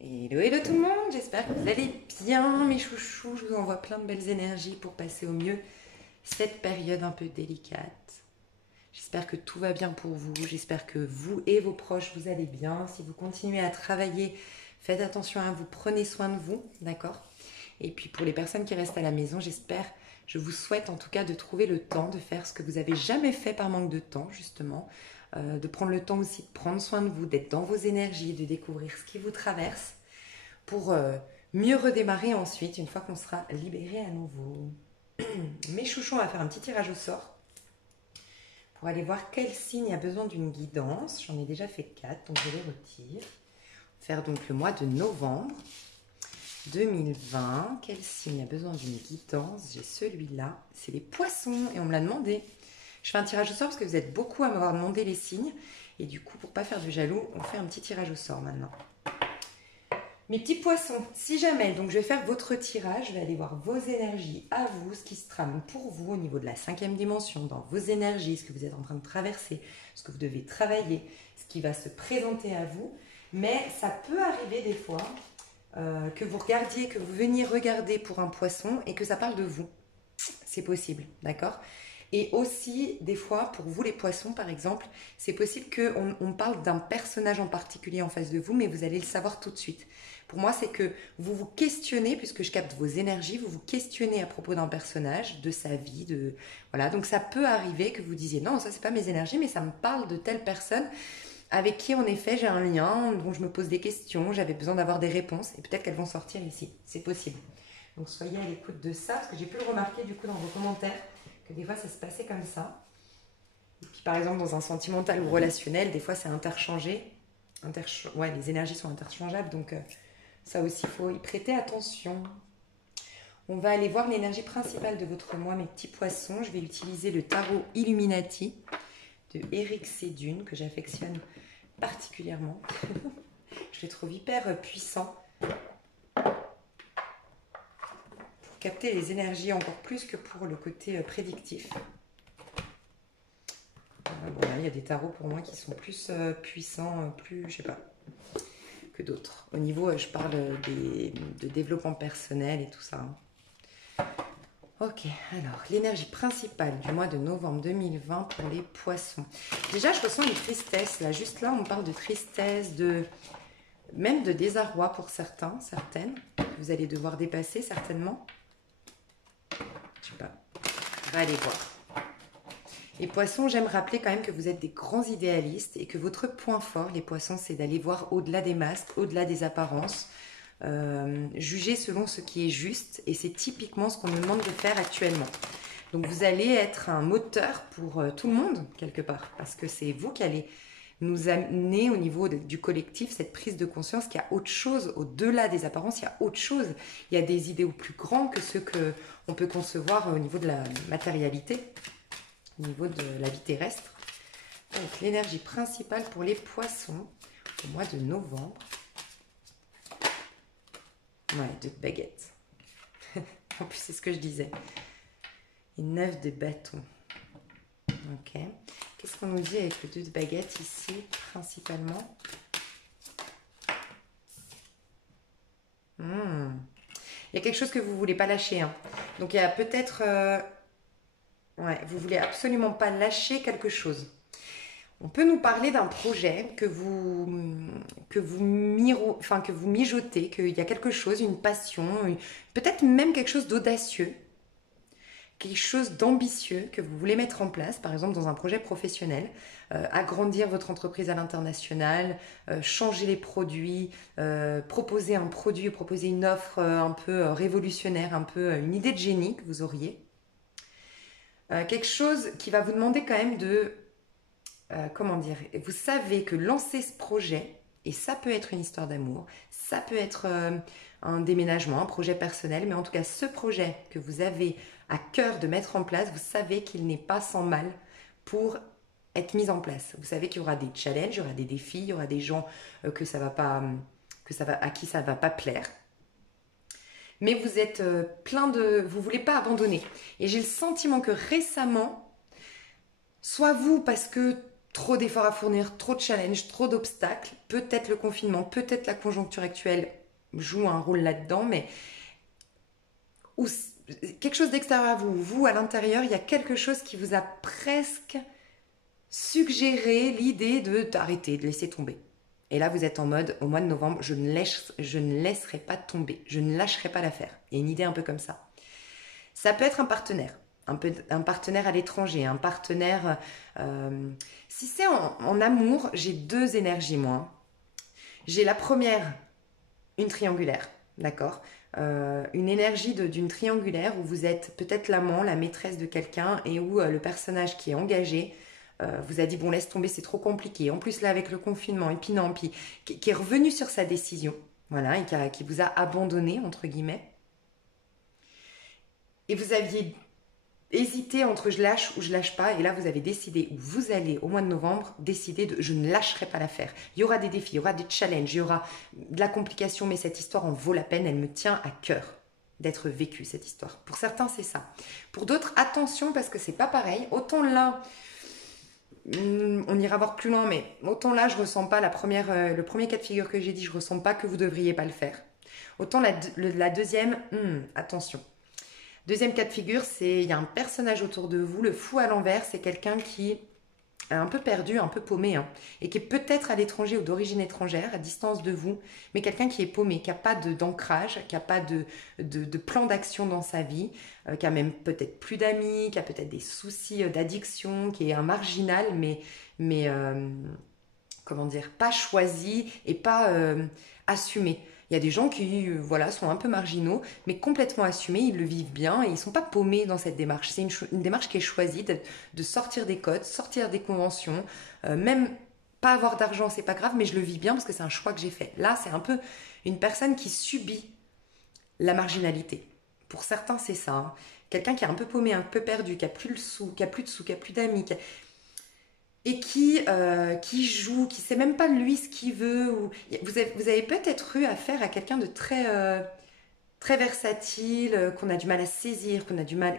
Hello, hello tout le monde, j'espère que vous allez bien mes chouchous, je vous envoie plein de belles énergies pour passer au mieux cette période un peu délicate. J'espère que tout va bien pour vous, j'espère que vous et vos proches vous allez bien. Si vous continuez à travailler, faites attention à vous, prenez soin de vous, d'accord? Et puis pour les personnes qui restent à la maison, je vous souhaite en tout cas de trouver le temps de faire ce que vous avez jamais fait par manque de temps justement, de prendre le temps aussi de prendre soin de vous, d'être dans vos énergies, de découvrir ce qui vous traverse pour mieux redémarrer ensuite une fois qu'on sera libéré à nouveau. Mes chouchons, on va faire un petit tirage au sort pour aller voir quel signe a besoin d'une guidance. J'en ai déjà fait 4, donc je les retire. Faire donc le mois de novembre 2020. Quel signe a besoin d'une guidance? J'ai celui-là, c'est les poissons et on me l'a demandé. Je fais un tirage au sort parce que vous êtes beaucoup à m'avoir demandé les signes et du coup pour pas faire de jaloux, on fait un petit tirage au sort maintenant. Mes petits poissons, si jamais, donc je vais faire votre tirage, je vais aller voir vos énergies à vous, ce qui se trame pour vous au niveau de la 5e dimension, dans vos énergies, ce que vous êtes en train de traverser, ce que vous devez travailler, ce qui va se présenter à vous. Mais ça peut arriver des fois que vous regardiez, que vous veniez regarder pour un poisson et que ça parle de vous. C'est possible, d'accord? Et aussi, des fois, pour vous les poissons par exemple, c'est possible qu'on parle d'un personnage en particulier en face de vous, mais vous allez le savoir tout de suite. Pour moi, c'est que vous vous questionnez, puisque je capte vos énergies, vous vous questionnez à propos d'un personnage, de sa vie, de voilà. Donc ça peut arriver que vous disiez non, ça c'est pas mes énergies, mais ça me parle de telle personne avec qui en effet j'ai un lien, dont je me pose des questions, j'avais besoin d'avoir des réponses, et peut-être qu'elles vont sortir ici. C'est possible. Donc soyez à l'écoute de ça, parce que j'ai pu le remarquer du coup dans vos commentaires, que des fois ça se passait comme ça. Et puis par exemple dans un sentimental ou relationnel, des fois c'est interchangé. Ouais, les énergies sont interchangeables, donc ça aussi il faut y prêter attention. On va aller voir l'énergie principale de votre mois, mes petits poissons. Je vais utiliser le tarot Illuminati de Eric Sédune, que j'affectionne particulièrement. Je le trouve hyper puissant pour capter les énergies encore plus que pour le côté prédictif. Bon, là, il y a des tarots pour moi qui sont plus puissants, plus, je sais pas, que d'autres. Au niveau, je parle de développement personnel et tout ça. Ok, alors, l'énergie principale du mois de novembre 2020 pour les poissons. Déjà, je ressens une tristesse, là. Juste là, on parle de tristesse, même de désarroi pour certains, certaines, que vous allez devoir dépasser certainement. Je sais pas. On va aller voir. Les poissons, j'aime rappeler quand même que vous êtes des grands idéalistes et que votre point fort, les poissons, c'est d'aller voir au-delà des masques, au-delà des apparences, juger selon ce qui est juste, et c'est typiquement ce qu'on nous demande de faire actuellement. Donc vous allez être un moteur pour tout le monde, quelque part, parce que c'est vous qui allez nous amener au niveau du collectif cette prise de conscience qu'il y a autre chose, au-delà des apparences, il y a autre chose. Il y a des idéaux plus grands que ceux qu'on peut concevoir au niveau de la matérialité, au niveau de la vie terrestre. Donc l'énergie principale pour les poissons au mois de novembre. Ouais, 2 de baguettes. En plus, c'est ce que je disais. Et 9 de bâtons. Ok. Qu'est-ce qu'on nous dit avec le 2 de baguettes ici, principalement? Il y a quelque chose que vous ne voulez pas lâcher. Hein. Donc, il y a peut-être... ouais, vous ne voulez absolument pas lâcher quelque chose. On peut nous parler d'un projet que vous mijotez, qu'il y a quelque chose, une passion, peut-être même quelque chose d'audacieux, quelque chose d'ambitieux que vous voulez mettre en place, par exemple dans un projet professionnel, agrandir votre entreprise à l'international, changer les produits, proposer un produit, proposer une offre un peu révolutionnaire, un peu une idée de génie que vous auriez. Quelque chose qui va vous demander quand même de... comment dire, vous savez que lancer ce projet, et ça peut être une histoire d'amour, ça peut être un déménagement, un projet personnel, mais en tout cas ce projet que vous avez à cœur de mettre en place, vous savez qu'il n'est pas sans mal pour être mis en place. Vous savez qu'il y aura des challenges, il y aura des défis, il y aura des gens à qui ça ne va pas plaire. Mais vous êtes vous voulez pas abandonner. Et j'ai le sentiment que récemment, soit vous parce que trop d'efforts à fournir, trop de challenges, trop d'obstacles. Peut-être le confinement, peut-être la conjoncture actuelle joue un rôle là-dedans, mais quelque chose d'extérieur à vous, vous à l'intérieur, il y a quelque chose qui vous a presque suggéré l'idée d'arrêter, de laisser tomber. Et là, vous êtes en mode, au mois de novembre, je ne laisserai pas tomber, je ne lâcherai pas l'affaire. Il y a une idée un peu comme ça. Ça peut être un partenaire, un partenaire à l'étranger, un partenaire... si c'est en amour, j'ai deux énergies, moi. J'ai la première, une triangulaire, d'accord, une énergie d'une triangulaire où vous êtes peut-être l'amant, la maîtresse de quelqu'un et où le personnage qui est engagé vous a dit bon laisse tomber, c'est trop compliqué. En plus là avec le confinement et puis non, puis qui est revenu sur sa décision, voilà, et qui vous a abandonné entre guillemets. Et vous aviez hésité entre je lâche ou je lâche pas, et là vous avez décidé, ou vous allez au mois de novembre décider de je ne lâcherai pas l'affaire. Il y aura des défis, il y aura des challenges, il y aura de la complication, mais cette histoire en vaut la peine, elle me tient à cœur d'être vécue cette histoire. Pour certains c'est ça. Pour d'autres attention parce que c'est pas pareil. Autant là, on ira voir plus loin, mais autant là je ressens pas le premier cas de figure que j'ai dit, je ressens pas que vous devriez pas le faire. Autant la deuxième, attention. Deuxième cas de figure, c'est il y a un personnage autour de vous, le fou à l'envers, c'est quelqu'un qui est un peu perdu, un peu paumé, hein, et qui est peut-être à l'étranger ou d'origine étrangère, à distance de vous, mais quelqu'un qui est paumé, qui n'a pas d'ancrage, qui n'a pas de plan d'action dans sa vie, qui a même peut-être plus d'amis, qui a peut-être des soucis d'addiction, qui est un marginal, mais comment dire, pas choisi et pas assumé. Il y a des gens qui voilà, sont un peu marginaux, mais complètement assumés, ils le vivent bien et ils ne sont pas paumés dans cette démarche. C'est une démarche qui est choisie de sortir des codes, sortir des conventions, même pas avoir d'argent, c'est pas grave, mais je le vis bien parce que c'est un choix que j'ai fait. Là, c'est un peu une personne qui subit la marginalité. Pour certains, c'est ça. Hein. Quelqu'un qui est un peu paumé, un peu perdu, qui a plus de sous, qui a plus d'amis, et qui joue, qui sait même pas lui ce qu'il veut. Vous avez peut-être eu affaire à quelqu'un de très versatile, qu'on a du mal à saisir, qu'on a du mal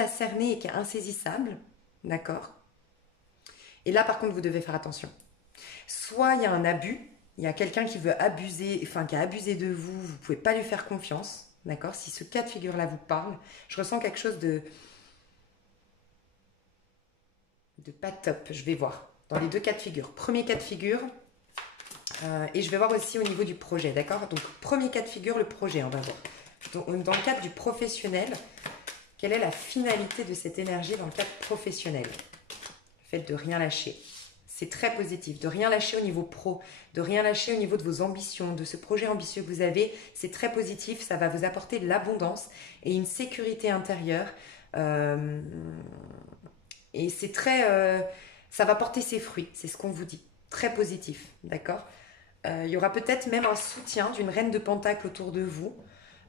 à cerner et qui est insaisissable, d'accord. Et là, par contre, vous devez faire attention. Soit il y a un abus, il y a quelqu'un qui veut abuser, enfin qui a abusé de vous, vous pouvez pas lui faire confiance, d'accord. Si ce cas de figure-là vous parle, je ressens quelque chose de pas top, je vais voir. Dans les deux cas de figure. Premier cas de figure, et je vais voir aussi au niveau du projet, d'accord. Donc, premier cas de figure, le projet, on va voir. Dans le cadre du professionnel, quelle est la finalité de cette énergie dans le cadre professionnel? Le fait de rien lâcher. C'est très positif, de rien lâcher au niveau pro, de rien lâcher au niveau de vos ambitions, de ce projet ambitieux que vous avez. C'est très positif, ça va vous apporter de l'abondance et une sécurité intérieure. Et c'est très... ça va porter ses fruits, c'est ce qu'on vous dit. Très positif, d'accord. Il y aura peut-être même un soutien d'une reine de Pentacle autour de vous.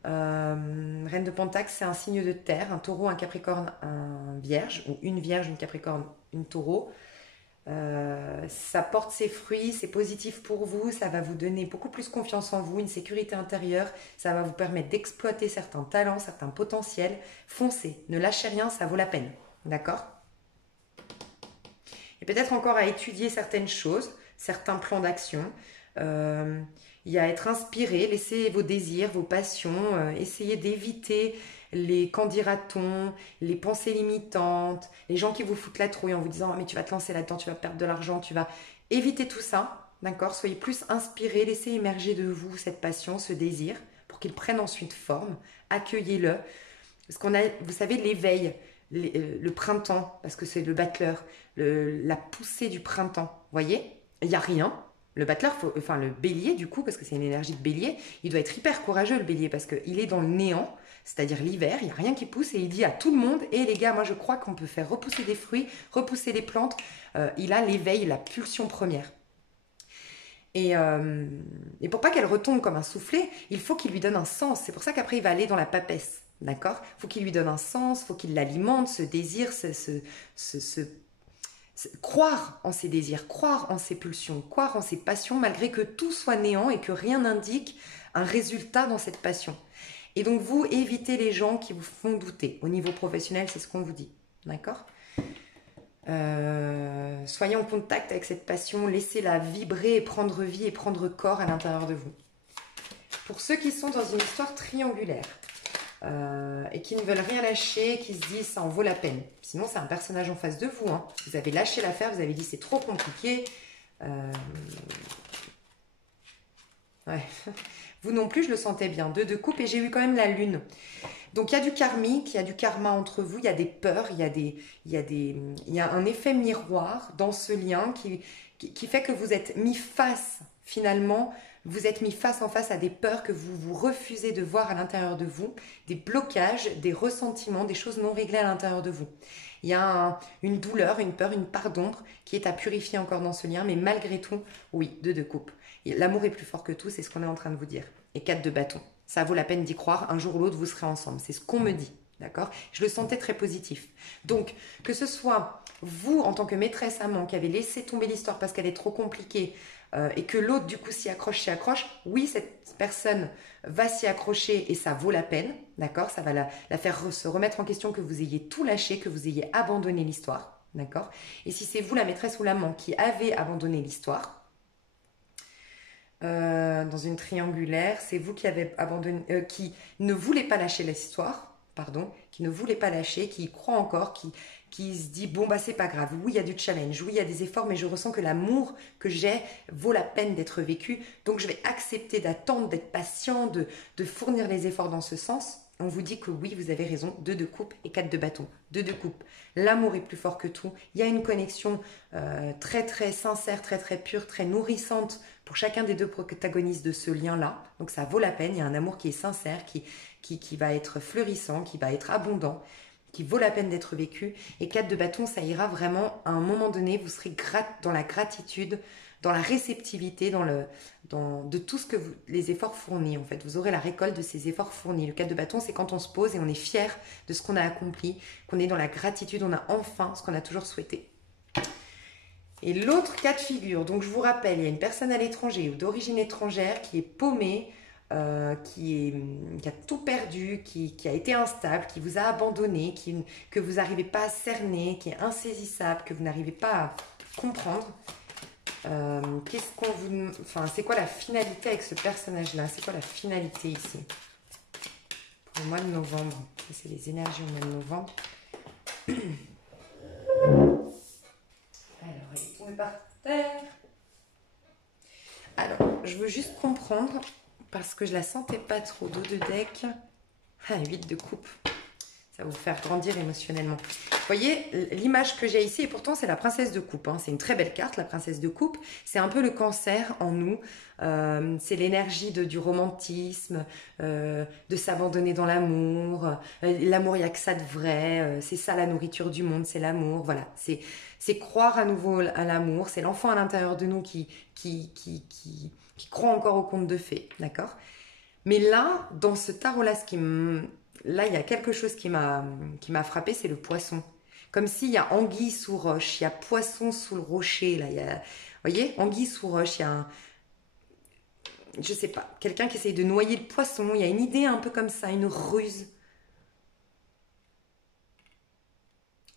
Reine de Pentacle, c'est un signe de terre, un taureau, un capricorne, un vierge, ou une vierge, une capricorne, une taureau. Ça porte ses fruits, c'est positif pour vous, ça va vous donner beaucoup plus confiance en vous, une sécurité intérieure, ça va vous permettre d'exploiter certains talents, certains potentiels. Foncez, ne lâchez rien, ça vaut la peine, d'accord. Et peut-être encore à étudier certaines choses, certains plans d'action. Il y a à être inspiré, laissez vos désirs, vos passions, essayez d'éviter les qu'en dira-t-on, les pensées limitantes, les gens qui vous foutent la trouille en vous disant mais tu vas te lancer là-dedans, tu vas perdre de l'argent, tu vas éviter tout ça, d'accord. Soyez plus inspiré, laissez émerger de vous cette passion, ce désir, pour qu'il prenne ensuite forme, accueillez-le. Parce qu'on a, vous savez, l'éveil, le printemps, parce que c'est le battleur, la poussée du printemps, vous voyez, il n'y a rien. Le battleur, enfin le bélier du coup, parce que c'est une énergie de bélier, il doit être hyper courageux le bélier, parce qu'il est dans le néant, c'est-à-dire l'hiver, il n'y a rien qui pousse, et il dit à tout le monde, et les gars, moi je crois qu'on peut faire repousser des fruits, repousser des plantes, il a l'éveil, la pulsion première. Et pour pas qu'elle retombe comme un soufflet, il faut qu'il lui donne un sens, c'est pour ça qu'après il va aller dans la papesse, d'accord. Il faut qu'il lui donne un sens, il faut qu'il l'alimente, ce désir, croire en ses désirs, croire en ses pulsions, croire en ses passions, malgré que tout soit néant et que rien n'indique un résultat dans cette passion. Et donc, vous évitez les gens qui vous font douter. Au niveau professionnel, c'est ce qu'on vous dit. D'accord ? Soyez en contact avec cette passion, laissez-la vibrer et prendre vie et prendre corps à l'intérieur de vous. Pour ceux qui sont dans une histoire triangulaire et qui ne veulent rien lâcher, qui se disent ça en vaut la peine. Sinon, c'est un personnage en face de vous. Hein. Vous avez lâché l'affaire, vous avez dit c'est trop compliqué. Ouais. Vous non plus, je le sentais bien. 2 de coupe et j'ai eu quand même la lune. Donc, il y a du karmique, il y a du karma entre vous, il y a des peurs, il y a un effet miroir dans ce lien qui fait que vous êtes mis face, finalement, vous êtes mis face en face à des peurs que vous vous refusez de voir à l'intérieur de vous, des blocages, des ressentiments, des choses non réglées à l'intérieur de vous. Il y a une douleur, une peur, une part d'ombre qui est à purifier encore dans ce lien, mais malgré tout, oui, 2 de coupe. L'amour est plus fort que tout, c'est ce qu'on est en train de vous dire. Et 4 de bâton. Ça vaut la peine d'y croire, un jour ou l'autre, vous serez ensemble. C'est ce qu'on me dit, d'accord? Je le sentais très positif. Donc, que ce soit vous, en tant que maîtresse amant, qui avez laissé tomber l'histoire parce qu'elle est trop compliquée, et que l'autre, du coup, s'y accroche, oui, cette personne va s'y accrocher et ça vaut la peine, d'accord? Ça va la faire se remettre en question, que vous ayez tout lâché, que vous ayez abandonné l'histoire, d'accord? Et si c'est vous, la maîtresse ou l'amant, qui avez abandonné l'histoire, dans une triangulaire, c'est vous qui avez abandonné, qui ne voulez pas lâcher l'histoire, pardon, qui ne voulez pas lâcher, qui y croit encore, qui se dit bon bah c'est pas grave, oui il y a du challenge, oui il y a des efforts, mais je ressens que l'amour que j'ai vaut la peine d'être vécu, donc je vais accepter d'attendre, d'être patient, de fournir les efforts dans ce sens. On vous dit que oui, vous avez raison, 2 de coupe et 4 de bâton, 2 de coupe. L'amour est plus fort que tout. Il y a une connexion très très sincère, très très pure, très nourrissante pour chacun des 2 protagonistes de ce lien-là. Donc ça vaut la peine, il y a un amour qui est sincère, qui va être fleurissant, qui va être abondant, qui vaut la peine d'être vécu. Et 4 de bâton, ça ira vraiment, à un moment donné, vous serez dans la gratitude, dans la réceptivité, de tout ce que les efforts fournis, en fait. Vous aurez la récolte de ces efforts fournis. Le 4 de bâton, c'est quand on se pose et on est fier de ce qu'on a accompli, qu'on est dans la gratitude, on a enfin ce qu'on a toujours souhaité. Et l'autre cas de figure, donc je vous rappelle, il y a une personne à l'étranger ou d'origine étrangère qui est paumée, qui a tout perdu, qui a été instable, qui vous a abandonné, que vous n'arrivez pas à cerner, qui est insaisissable, que vous n'arrivez pas à comprendre. C'est quoi la finalité avec ce personnage-là? C'est quoi la finalité ici pour le mois de novembre? C'est les énergies au mois de novembre. Alors, elle est tombée par terre. Alors, je veux juste comprendre, parce que je la sentais pas trop, dos de deck. Ah, 8 de coupe. Ça va vous faire grandir émotionnellement. Vous voyez, l'image que j'ai ici, et pourtant c'est la princesse de coupe. Hein. C'est une très belle carte, la princesse de coupe. C'est un peu le cancer en nous. C'est l'énergie du romantisme, de s'abandonner dans l'amour. L'amour, il n'y a que ça de vrai. C'est ça la nourriture du monde, c'est l'amour. Voilà, c'est croire à nouveau à l'amour. C'est l'enfant à l'intérieur de nous qui croit encore au conte de fées. D'accord? Mais là, dans ce tarot-là, là, il y a quelque chose qui m'a frappé, c'est le poisson. Comme s'il y a anguille sous roche, il y a poisson sous le rocher. Là, vous voyez, anguille sous roche, il y a je sais pas, quelqu'un qui essaye de noyer le poisson. Il y a une idée un peu comme ça, une ruse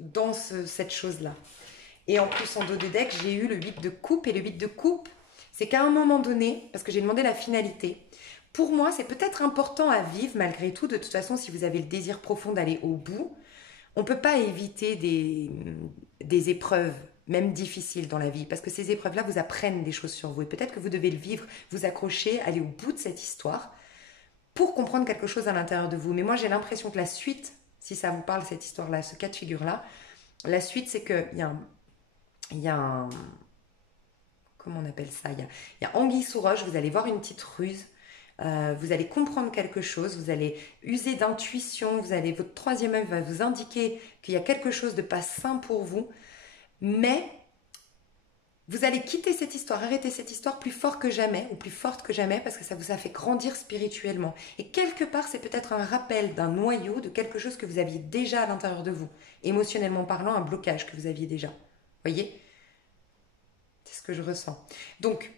dans cette chose-là. Et en plus, en dos de deck, j'ai eu le 8 de coupe. Et le 8 de coupe, c'est qu'à un moment donné, parce que j'ai demandé la finalité, pour moi, c'est peut-être important à vivre malgré tout. De toute façon, si vous avez le désir profond d'aller au bout, on ne peut pas éviter des épreuves, même difficiles dans la vie, parce que ces épreuves-là vous apprennent des choses sur vous. Et peut-être que vous devez le vivre, vous accrocher, aller au bout de cette histoire pour comprendre quelque chose à l'intérieur de vous. Mais moi, j'ai l'impression que la suite, si ça vous parle, cette histoire-là, ce cas de figure-là, la suite, c'est qu'il y a un... Comment on appelle ça? Il y a anguille sous roche, vous allez voir une petite ruse. Vous allez comprendre quelque chose, vous allez user d'intuition, votre troisième œil va vous indiquer qu'il y a quelque chose de pas sain pour vous, mais vous allez quitter cette histoire, arrêter cette histoire plus fort que jamais, ou plus forte que jamais, parce que ça vous a fait grandir spirituellement. Et quelque part, c'est peut-être un rappel d'un noyau, de quelque chose que vous aviez déjà à l'intérieur de vous, émotionnellement parlant, un blocage que vous aviez déjà. Voyez? C'est ce que je ressens. Donc,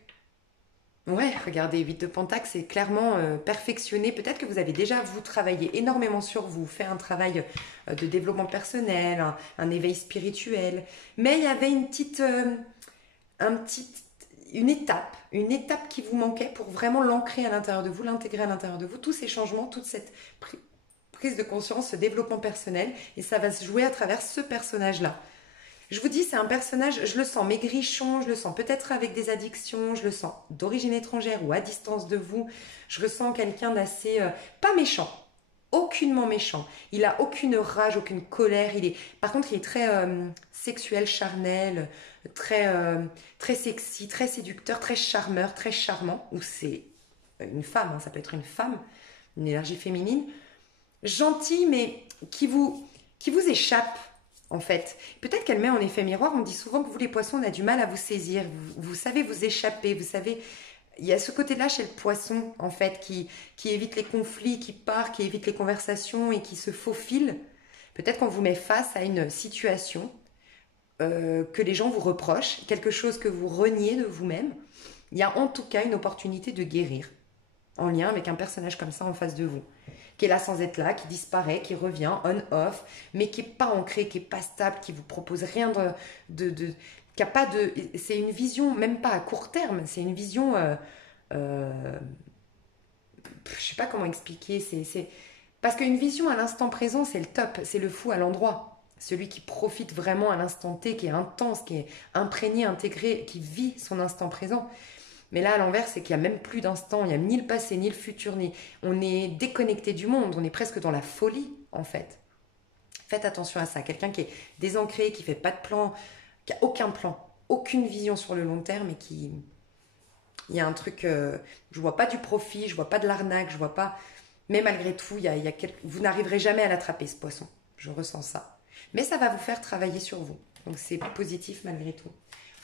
Ouais, regardez, 8 de Pentacle, c'est clairement perfectionné. Peut-être que vous avez déjà, vous, travaillé énormément sur vous, fait un travail de développement personnel, un éveil spirituel. Mais il y avait un petit, une étape qui vous manquait pour vraiment l'ancrer à l'intérieur de vous, l'intégrer à l'intérieur de vous. Tous ces changements, toute cette prise de conscience, ce développement personnel. Et ça va se jouer à travers ce personnage-là. Je vous dis, c'est un personnage, je le sens maigrichon, je le sens peut-être avec des addictions, je le sens d'origine étrangère ou à distance de vous. Je ressens quelqu'un d'assez, pas méchant, aucunement méchant. Il a aucune rage, aucune colère. Par contre, il est très sexuel, charnel, très sexy, très séducteur, très charmeur, très charmant. Ou c'est une femme, hein, ça peut être une femme, une énergie féminine. Gentil, mais qui vous échappe en fait. Peut-être qu'elle met en effet miroir. On dit souvent que vous, les poissons, on a du mal à vous saisir. Vous savez vous échapper. Vous savez, il y a ce côté-là chez le poisson, en fait, qui évite les conflits, qui part, qui évite les conversations et qui se faufile. Peut-être qu'on vous met face à une situation que les gens vous reprochent, quelque chose que vous reniez de vous-même. Il y a en tout cas une opportunité de guérir en lien avec un personnage comme ça en face de vous, qui est là sans être là, qui disparaît, qui revient on-off, mais qui n'est pas ancré, qui n'est pas stable, qui vous propose rien qui a pas de... C'est une vision, même pas à court terme, c'est une vision... je sais pas comment expliquer, parce qu'une vision à l'instant présent, c'est le top, c'est le fou à l'endroit. Celui qui profite vraiment à l'instant T, qui est intense, qui est imprégné, intégré, qui vit son instant présent. Mais là, à l'envers, c'est qu'il n'y a même plus d'instant, il n'y a ni le passé, ni le futur, on est déconnecté du monde, on est presque dans la folie, en fait. Faites attention à ça. Quelqu'un qui est désancré, qui ne fait pas de plan, qui n'a aucun plan, aucune vision sur le long terme et qui... Il y a un truc... je ne vois pas du profit, je ne vois pas de l'arnaque, je vois pas... Mais malgré tout, vous n'arriverez jamais à l'attraper, ce poisson. Je ressens ça. Mais ça va vous faire travailler sur vous. Donc c'est positif malgré tout.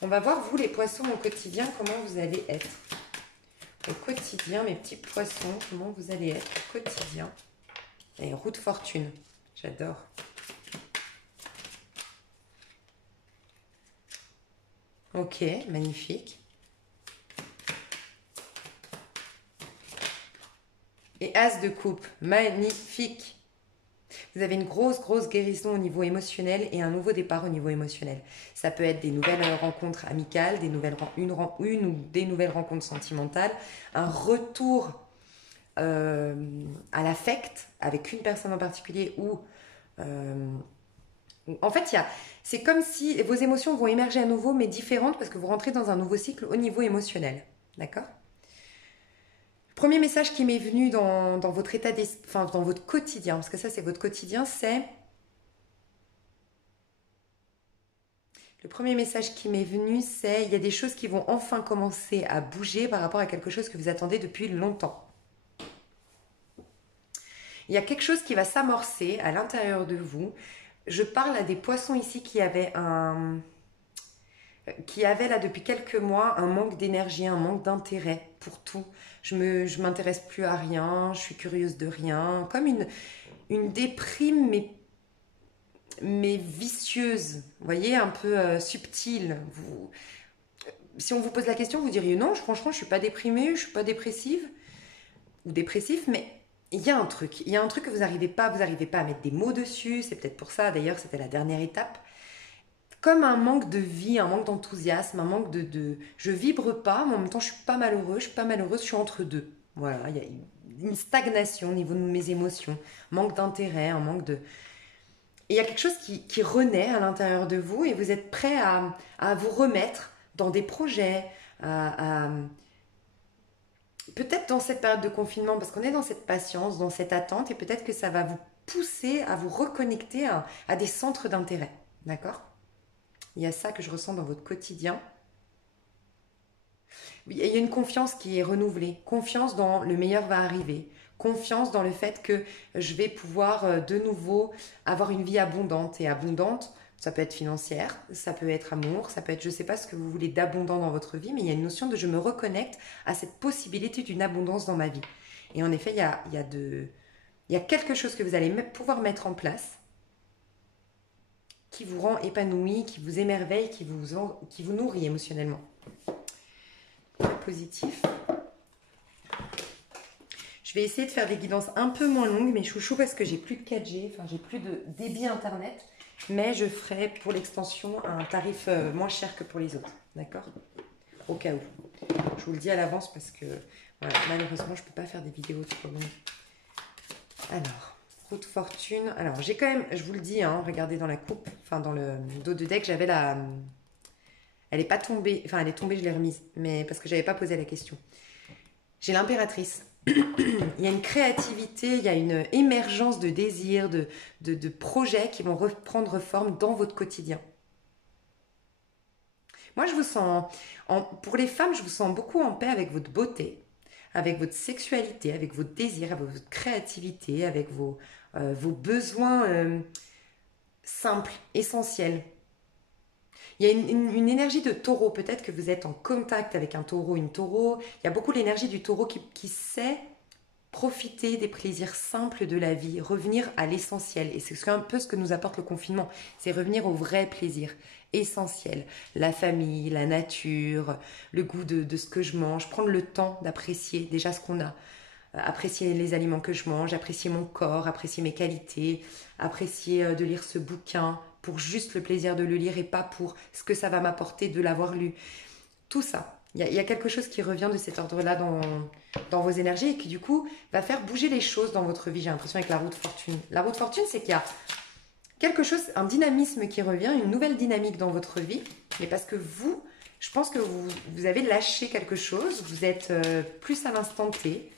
On va voir, vous, les poissons, au quotidien, comment vous allez être. Au quotidien, mes petits poissons, comment vous allez être au quotidien. Et roue de fortune, j'adore. Ok, magnifique. Et as de coupe, magnifique. Vous avez une grosse, grosse guérison au niveau émotionnel et un nouveau départ au niveau émotionnel. Ça peut être des nouvelles rencontres amicales, une ou des nouvelles rencontres sentimentales, un retour à l'affect avec une personne en particulier ou... en fait, c'est comme si vos émotions vont émerger à nouveau, mais différentes parce que vous rentrez dans un nouveau cycle au niveau émotionnel. D'accord ? Premier message qui m'est venu dans votre état d'esprit, enfin dans votre quotidien, parce que ça c'est votre quotidien, c'est... Le premier message qui m'est venu, c'est il y a des choses qui vont enfin commencer à bouger par rapport à quelque chose que vous attendez depuis longtemps. Il y a quelque chose qui va s'amorcer à l'intérieur de vous. Je parle à des poissons ici qui avaient là depuis quelques mois un manque d'énergie, un manque d'intérêt pour tout. Je m'intéresse plus à rien, je suis curieuse de rien, comme une déprime mais vicieuse, vous voyez, un peu subtile. Si on vous pose la question, vous diriez non, franchement, je suis pas déprimée, je suis pas dépressive ou dépressif, mais il y a un truc que vous n'arrivez pas à mettre des mots dessus. C'est peut-être pour ça, d'ailleurs, c'était la dernière étape. Comme un manque de vie, un manque d'enthousiasme, un manque de... Je vibre pas, mais en même temps, je suis pas malheureuse, je suis entre deux. Voilà, il y a une stagnation au niveau de mes émotions, manque d'intérêt, un manque de... Et il y a quelque chose qui renaît à l'intérieur de vous et vous êtes prêt à vous remettre dans des projets, peut-être dans cette période de confinement, parce qu'on est dans cette patience, dans cette attente, et peut-être que ça va vous pousser à vous reconnecter à des centres d'intérêt. D'accord ? Il y a ça que je ressens dans votre quotidien. Il y a une confiance qui est renouvelée. Confiance dans le meilleur va arriver. Confiance dans le fait que je vais pouvoir de nouveau avoir une vie abondante. Et abondante, ça peut être financière, ça peut être amour, ça peut être je ne sais pas ce que vous voulez d'abondant dans votre vie, mais il y a une notion de je me reconnecte à cette possibilité d'une abondance dans ma vie. Et en effet, il y a quelque chose que vous allez pouvoir mettre en place qui vous rend épanoui, qui vous émerveille, qui vous nourrit émotionnellement. Positif. Je vais essayer de faire des guidances un peu moins longues, mes chouchous, parce que j'ai plus de 4G, enfin j'ai plus de débit internet. Mais je ferai pour l'extension un tarif moins cher que pour les autres. D'accord? Au cas où. Je vous le dis à l'avance parce que voilà, malheureusement, je ne peux pas faire des vidéos trop longues. Alors, route fortune. Alors, j'ai quand même, je vous le dis, hein, regardez dans la coupe, enfin dans le dos de deck, j'avais la... Elle n'est pas tombée, enfin elle est tombée, je l'ai remise, mais parce que je n'avais pas posé la question. J'ai l'impératrice. Il y a une créativité, il y a une émergence de désirs, de projets qui vont reprendre forme dans votre quotidien. Moi, je vous sens, pour les femmes, je vous sens beaucoup en paix avec votre beauté, avec votre sexualité, avec vos désirs, avec votre créativité, avec vos besoins simples, essentiels. Il y a une énergie de taureau, peut-être que vous êtes en contact avec un taureau, une taureau. Il y a beaucoup l'énergie du taureau qui sait profiter des plaisirs simples de la vie, revenir à l'essentiel. Et c'est un peu ce que nous apporte le confinement, c'est revenir au vrai plaisir essentiel. La famille, la nature, le goût de ce que je mange, prendre le temps d'apprécier déjà ce qu'on a. Apprécier les aliments que je mange, apprécier mon corps, apprécier mes qualités, apprécier de lire ce bouquin pour juste le plaisir de le lire et pas pour ce que ça va m'apporter de l'avoir lu. Tout ça. Il y a quelque chose qui revient de cet ordre-là dans vos énergies et qui du coup va faire bouger les choses dans votre vie. J'ai l'impression avec la roue de fortune. La roue de fortune, c'est qu'il y a quelque chose, un dynamisme qui revient, une nouvelle dynamique dans votre vie. Mais parce que vous, je pense que vous avez lâché quelque chose, vous êtes plus à l'instant T.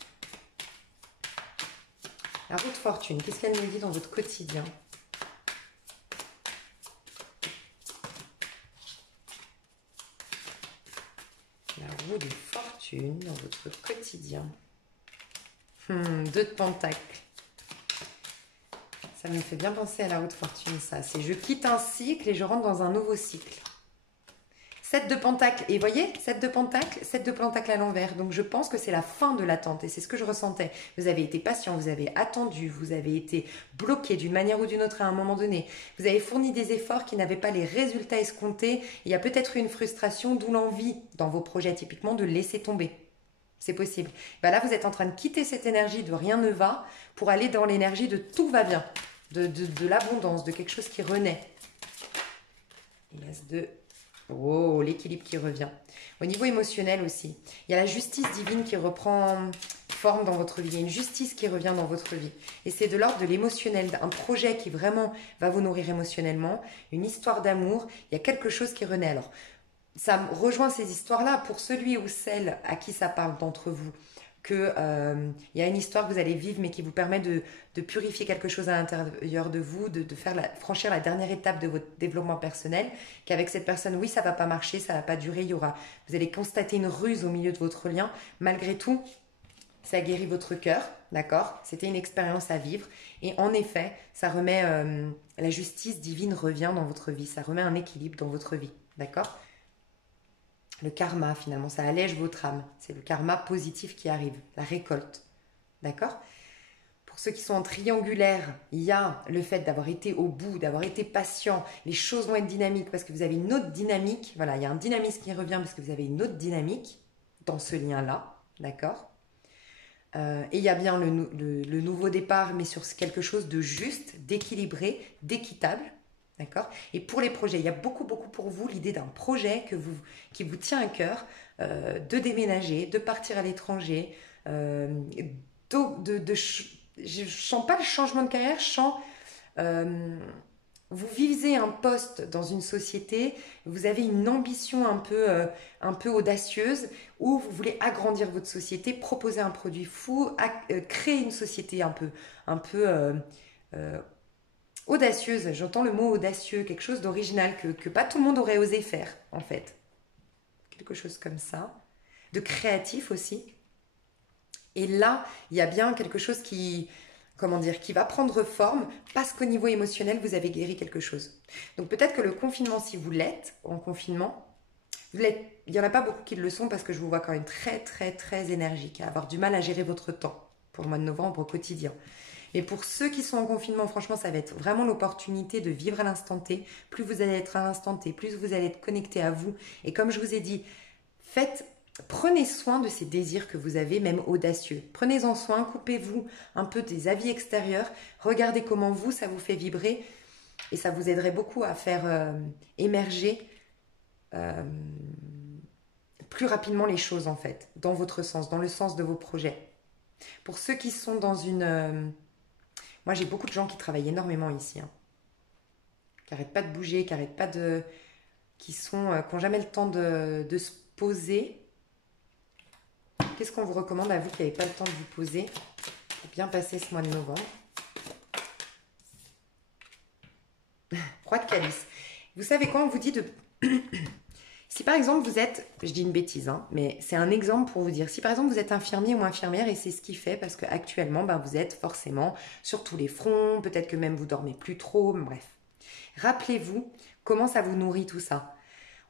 La roue de fortune, qu'est-ce qu'elle nous dit dans votre quotidien ? La roue de fortune dans votre quotidien. 2 de pentacles. Ça me fait bien penser à la roue de fortune, ça. C'est je quitte un cycle et je rentre dans un nouveau cycle. 7 de pentacles. Et voyez, 7 de pentacles à l'envers. Donc je pense que c'est la fin de l'attente. Et c'est ce que je ressentais. Vous avez été patient, vous avez attendu, vous avez été bloqué d'une manière ou d'une autre à un moment donné. Vous avez fourni des efforts qui n'avaient pas les résultats escomptés. Il y a peut-être eu une frustration, d'où l'envie dans vos projets typiquement de laisser tomber. C'est possible. Ben là, vous êtes en train de quitter cette énergie de rien ne va pour aller dans l'énergie de tout va bien, de l'abondance, de quelque chose qui renaît. Il reste de... Oh, l'équilibre qui revient. Au niveau émotionnel aussi, il y a la justice divine qui reprend forme dans votre vie. Il y a une justice qui revient dans votre vie. Et c'est de l'ordre de l'émotionnel, un projet qui vraiment va vous nourrir émotionnellement, une histoire d'amour. Il y a quelque chose qui renaît. Alors, ça rejoint ces histoires-là pour celui ou celle à qui ça parle d'entre vous. Qu'il y a une histoire que vous allez vivre mais qui vous permet de purifier quelque chose à l'intérieur de vous, de franchir la dernière étape de votre développement personnel, qu'avec cette personne, oui, ça va pas marcher, ça va pas durer, vous allez constater une ruse au milieu de votre lien. Malgré tout, ça guérit votre cœur, d'accord? C'était une expérience à vivre et en effet, ça remet, la justice divine revient dans votre vie, ça remet un équilibre dans votre vie, d'accord? Le karma, finalement, ça allège votre âme. C'est le karma positif qui arrive, la récolte. D'accord ? Pour ceux qui sont en triangulaire, il y a le fait d'avoir été au bout, d'avoir été patient. Les choses vont être dynamiques parce que vous avez une autre dynamique. Voilà, il y a un dynamisme qui revient parce que vous avez une autre dynamique dans ce lien-là. D'accord ? Et il y a bien le nouveau départ, mais sur quelque chose de juste, d'équilibré, d'équitable. D'accord ? Et pour les projets, il y a beaucoup pour vous l'idée d'un projet qui vous tient à cœur, de déménager, de partir à l'étranger, je ne sens pas le changement de carrière, je sens vous visez un poste dans une société, vous avez une ambition un peu audacieuse où vous voulez agrandir votre société, proposer un produit fou, créer une société un peu audacieuse, j'entends le mot audacieux, quelque chose d'original que pas tout le monde aurait osé faire en fait. Quelque chose comme ça. De créatif aussi. Et là, il y a bien quelque chose qui va prendre forme parce qu'au niveau émotionnel, vous avez guéri quelque chose. Donc peut-être que le confinement, si vous l'êtes en confinement, il n'y en a pas beaucoup qui le sont parce que je vous vois quand même très énergique, à avoir du mal à gérer votre temps pour le mois de novembre au quotidien. Mais pour ceux qui sont en confinement, franchement, ça va être vraiment l'opportunité de vivre à l'instant T. Plus vous allez être à l'instant T, plus vous allez être connecté à vous. Et comme je vous ai dit, faites prenez soin de ces désirs que vous avez, même audacieux. Prenez-en soin, coupez-vous un peu des avis extérieurs, regardez comment vous, ça vous fait vibrer et ça vous aiderait beaucoup à faire émerger plus rapidement les choses en fait, dans votre sens, dans le sens de vos projets. Pour ceux qui sont dans une... moi j'ai beaucoup de gens qui travaillent énormément ici, hein, qui n'arrêtent pas de bouger, qui n'arrêtent pas de... qui n'ont jamais le temps de se poser. Qu'est-ce qu'on vous recommande à vous qui n'avez pas le temps de vous poser pour bien passer ce mois de novembre? Roi de calice. Vous savez quoi, on vous dit de... Si par exemple vous êtes, je dis une bêtise, hein, mais c'est un exemple pour vous dire, si par exemple vous êtes infirmier ou infirmière et c'est ce qui fait parce qu'actuellement vous êtes forcément sur tous les fronts, peut-être que même vous dormez plus trop, bref. Rappelez-vous comment ça vous nourrit tout ça.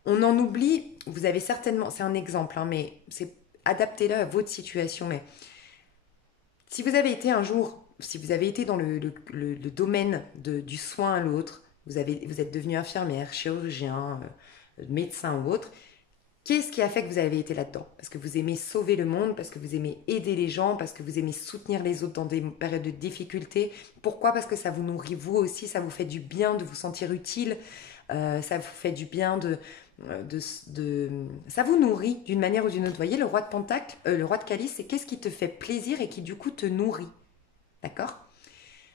On en oublie, vous avez certainement, c'est un exemple, hein, mais c'est adaptez-le à votre situation. Mais si vous avez été un jour, si vous avez été dans le domaine du soin à l'autre, vous êtes devenu infirmière, chirurgien, médecin ou autre, qu'est-ce qui a fait que vous avez été là-dedans? Parce que vous aimez sauver le monde, parce que vous aimez aider les gens, parce que vous aimez soutenir les autres dans des périodes de difficulté. Pourquoi? Parce que ça vous nourrit vous aussi, ça vous fait du bien de vous sentir utile, ça vous fait du bien ça vous nourrit d'une manière ou d'une autre. Vous voyez, le roi de Pentacle, le roi de Calice, c'est qu'est-ce qui te fait plaisir et qui du coup te nourrit. D'accord?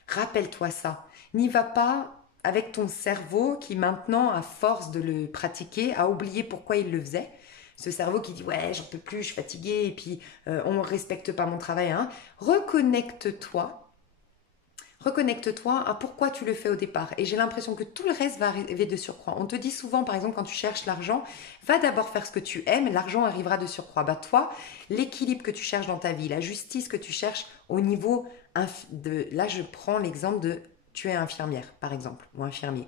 Rappelle-toi ça. N'y va pas avec ton cerveau qui maintenant, à force de le pratiquer, a oublié pourquoi il le faisait. Ce cerveau qui dit « ouais, j'en peux plus, je suis fatigué, et puis on ne respecte pas mon travail. Hein. » Reconnecte-toi à pourquoi tu le fais au départ. Et j'ai l'impression que tout le reste va arriver de surcroît. On te dit souvent, par exemple, quand tu cherches l'argent, va d'abord faire ce que tu aimes, l'argent arrivera de surcroît. Toi, l'équilibre que tu cherches dans ta vie, la justice que tu cherches au niveau de... Là, je prends l'exemple de tu es infirmière, par exemple, ou infirmier.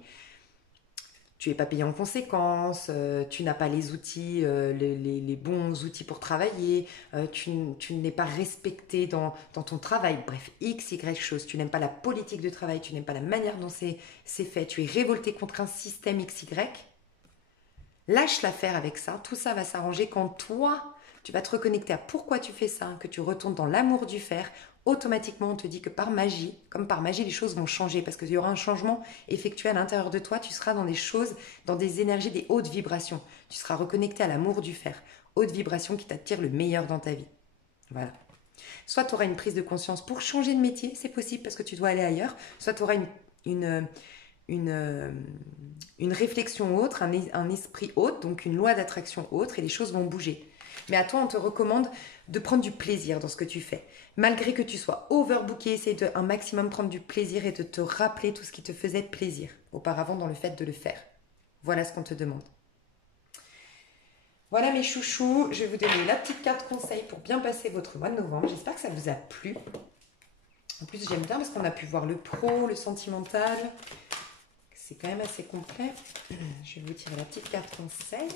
Tu n'es pas payé en conséquence, tu n'as pas les outils, les bons outils pour travailler, tu n'es pas respecté dans ton travail, bref, X, Y chose, tu n'aimes pas la politique de travail, tu n'aimes pas la manière dont c'est fait, tu es révolté contre un système X, Y, lâche l'affaire avec ça, tout ça va s'arranger quand toi, tu vas te reconnecter à pourquoi tu fais ça, que tu retournes dans l'amour du faire. Automatiquement, on te dit que par magie, comme par magie, les choses vont changer parce qu'il y aura un changement effectué à l'intérieur de toi. Tu seras dans des choses, dans des énergies, des hautes vibrations. Tu seras reconnecté à l'amour du faire. Haute vibration qui t'attire le meilleur dans ta vie. Voilà. Soit tu auras une prise de conscience pour changer de métier, c'est possible parce que tu dois aller ailleurs. Soit tu auras une réflexion autre, un esprit autre, donc une loi d'attraction autre et les choses vont bouger. Mais à toi, on te recommande de prendre du plaisir dans ce que tu fais. Malgré que tu sois overbooké, essaie de un maximum prendre du plaisir et de te rappeler tout ce qui te faisait plaisir auparavant dans le fait de le faire. Voilà ce qu'on te demande. Voilà mes chouchous, je vais vous donner la petite carte conseil pour bien passer votre mois de novembre. J'espère que ça vous a plu. En plus, j'aime bien parce qu'on a pu voir le pro, le sentimental. C'est quand même assez complet. Je vais vous tirer la petite carte conseil.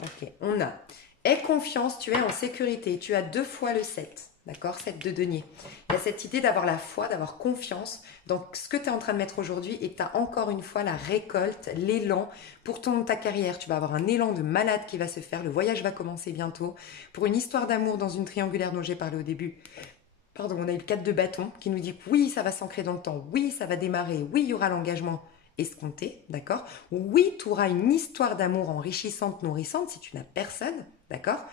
Ok, on a « Aie confiance, tu es en sécurité ». Tu as 2 fois le 7, d'accord, 7 de denier. Il y a cette idée d'avoir la foi, d'avoir confiance dans ce que tu es en train de mettre aujourd'hui et tu as encore une fois la récolte, l'élan pour ta carrière. Tu vas avoir un élan de malade qui va se faire, le voyage va commencer bientôt. Pour une histoire d'amour dans une triangulaire dont j'ai parlé au début, pardon, on a eu le 4 de bâton qui nous dit que oui, ça va s'ancrer dans le temps, oui, ça va démarrer, oui, il y aura l'engagement escompté, d'accord? Oui, tu auras une histoire d'amour enrichissante, nourrissante si tu n'as personne, d'accord?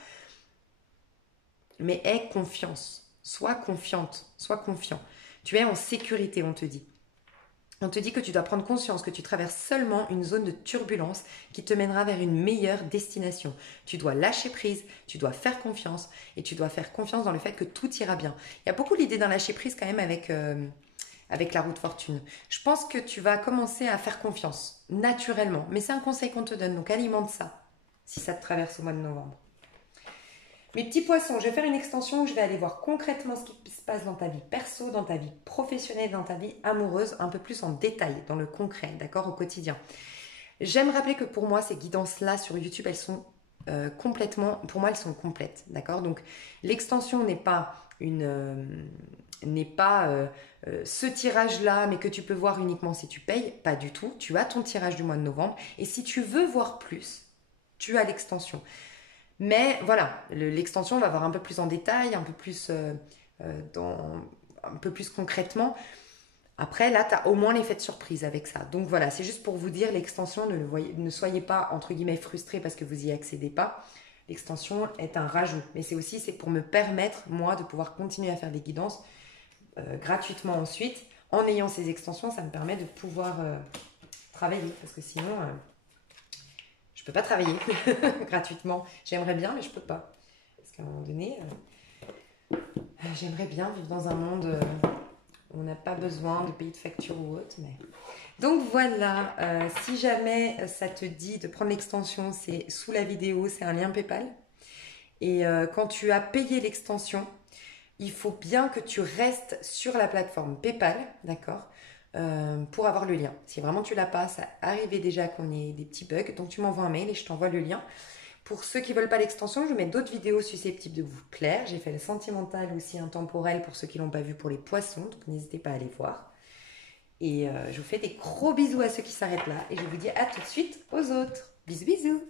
Mais aie confiance, sois confiante, sois confiant. Tu es en sécurité, on te dit. On te dit que tu dois prendre conscience que tu traverses seulement une zone de turbulence qui te mènera vers une meilleure destination. Tu dois lâcher prise, tu dois faire confiance et tu dois faire confiance dans le fait que tout ira bien. Il y a beaucoup l'idée d'un lâcher prise quand même avec la roue de fortune. Je pense que tu vas commencer à faire confiance naturellement. Mais c'est un conseil qu'on te donne, donc alimente ça si ça te traverse au mois de novembre. Mes petits poissons, je vais faire une extension où je vais aller voir concrètement ce qui se passe dans ta vie perso, dans ta vie professionnelle, dans ta vie amoureuse, un peu plus en détail, dans le concret, d'accord, au quotidien. J'aime rappeler que pour moi, ces guidances-là sur YouTube, elles sont complètement, pour moi, elles sont complètes, d'accord. Donc, l'extension n'est pas n'est pas ce tirage-là, mais que tu peux voir uniquement si tu payes. Pas du tout. Tu as ton tirage du mois de novembre. Et si tu veux voir plus, tu as l'extension. Mais voilà, l'extension va voir un peu plus en détail, un peu plus, un peu plus concrètement. Après, là, tu as au moins l'effet de surprise avec ça. Donc voilà, c'est juste pour vous dire, l'extension, ne soyez pas, entre guillemets, frustrés parce que vous y accédez pas. L'extension est un rajout. Mais c'est pour me permettre, moi, de pouvoir continuer à faire des guidances gratuitement ensuite. En ayant ces extensions, ça me permet de pouvoir travailler. Parce que sinon, je peux pas travailler gratuitement. J'aimerais bien, mais je peux pas. Parce qu'à un moment donné, j'aimerais bien vivre dans un monde où on n'a pas besoin de payer de facture ou autre. Mais... Donc voilà, si jamais ça te dit de prendre l'extension, c'est sous la vidéo, c'est un lien PayPal. Et quand tu as payé l'extension, il faut bien que tu restes sur la plateforme PayPal, d'accord, pour avoir le lien. Si vraiment tu l'as pas, ça arrivait déjà qu'on ait des petits bugs, donc tu m'envoies un mail et je t'envoie le lien. Pour ceux qui ne veulent pas l'extension, je mets d'autres vidéos susceptibles de vous plaire. J'ai fait le sentimental aussi intemporel pour ceux qui ne l'ont pas vu pour les poissons, donc n'hésitez pas à aller voir. Et je vous fais des gros bisous à ceux qui s'arrêtent là et je vous dis à tout de suite aux autres. Bisous bisous.